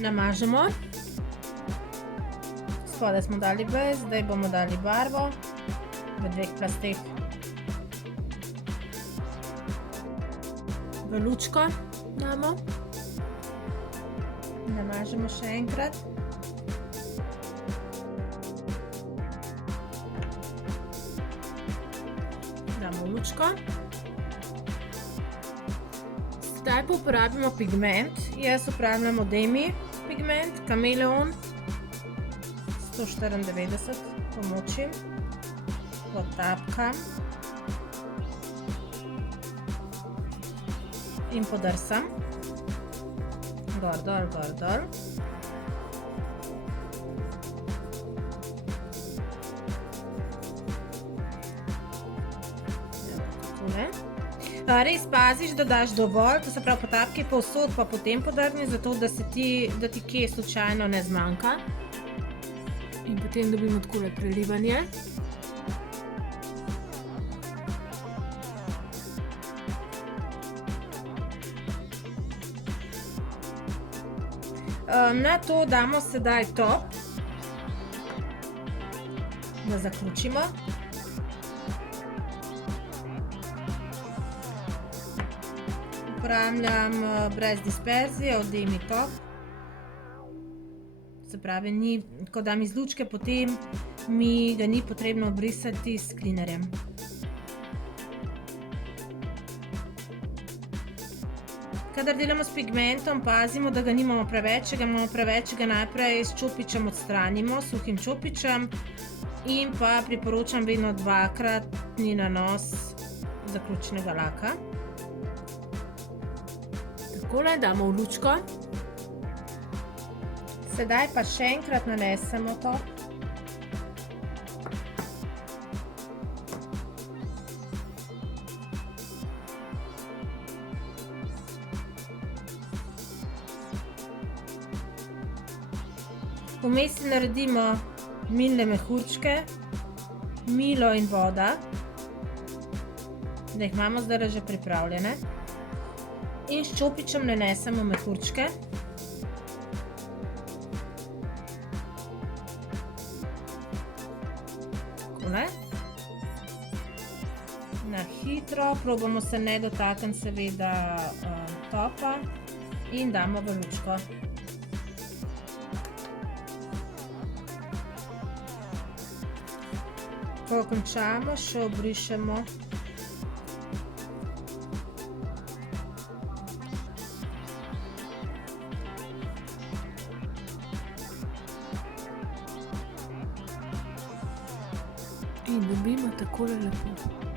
Namažemo. Spodaj smo dali bez, zdaj bomo dali barvo v dveh plasteh. V lučko damo. Namažemo še enkrat. Damo v lučko. Zdaj pa uporabimo pigment. Jaz uporabljam Odemi pigment, Kameleon 194, pomočim, potapkam in podrsam. Gor, dol, gor, dol. Takole. Res paziš, da daš dovolj, to se pravi potapki povsod, pa potem podrni, zato da ti kje slučajno ne zmanjka. In potem dobimo takole prelivanje. Na to damo sedaj top, da zaključimo. Uporabljam brez disperzije Odemi top. Se pravi, ko dam iz lučke, potem mi ga ni potrebno obrisati s cleanerjem. Kadar delamo s pigmentom, pazimo, da ga nimamo preveč. Če ga imamo preveč, ga najprej s čopičem odstranimo, suhim čopičem, in pa priporočam vedno dvakratni nanos zaključnega laka. Takole damo v lučko. Sedaj pa še enkrat nanesemo to. Vmes naredimo milne mehurčke, milo in voda, da jih imamo zdaj že pripravljene. In s čopičem nanesemo mehurčke. Takole. Na hitro, probamo se ne dotakniti seveda topa in damo v lučko. Ko končamo, še obrišemo. In dobimo takole lepo.